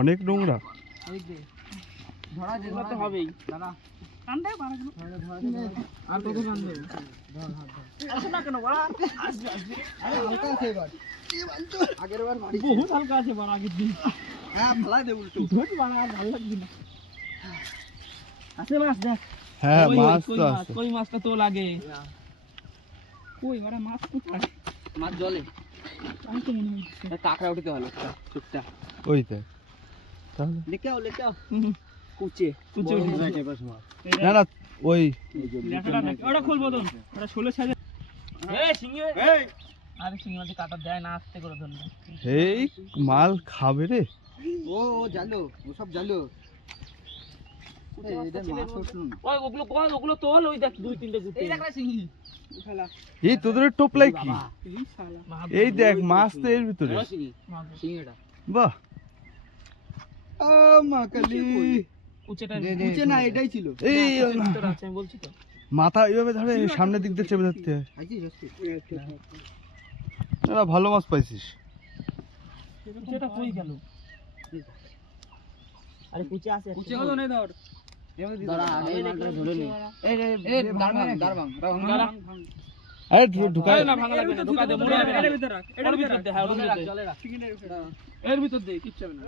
অনেক নোংরা। বহুত হালকা আছে বড় আগের দিন। হ্যাঁ ফেলাই দে উল্টো। ধুর বাড়া আর ভালো লাগবে না। আছে মাছ দেখ। হ্যাঁ মাছ তো আছে। কই মাছটা তো লাগে। কই বড় মাছ কোথায়? মাছ জলে। আমি তো মনে হচ্ছে কাঁকড়া উঠতে হলো চুপটা। ওই তো। তাহলে লেখাও। কুচে না না ওই ওটা খুলবো তো। ওটা ছোলে সাজে। এই শিঙি এই আরে শিঙি মাছ কাটা দেয় না আস্তে করে ধরলে। এই মাল খাবে রে। ও জানো ও সব জানো ওগুলো তোল ওই দেখ দুই তিনটে গুটি এই দেখ শিঙি ফেলা এই তোদের টোপলাই কি? এই দেখ মাছ তো এর ভিতরে। শিঙিটা বাহ ও মাকালি কুচে না এটাই ছিল। এই ভিতরে আছে আমি বলছি তো। মাথা এইভাবে ধরে সামনের দিক দিয়ে চেপে ধরতে হয়। না ভালো মাছ পাইছিস। কুচেটা কই গেল? আরে কুচে আছে কুচে কত নেই ধর দাঁড়া এই মালটা ধরে নে এই দাঁড়াম আরে ঢুকাই না ভাঙা লাগবে না ঢুকা দে মুড়ে এর ভিতর রাখ এর ভিতর দে হ্যাঁ ওর ভিতর দে জলে রাখ এর ভিতর দে কিচ্ছু হবে না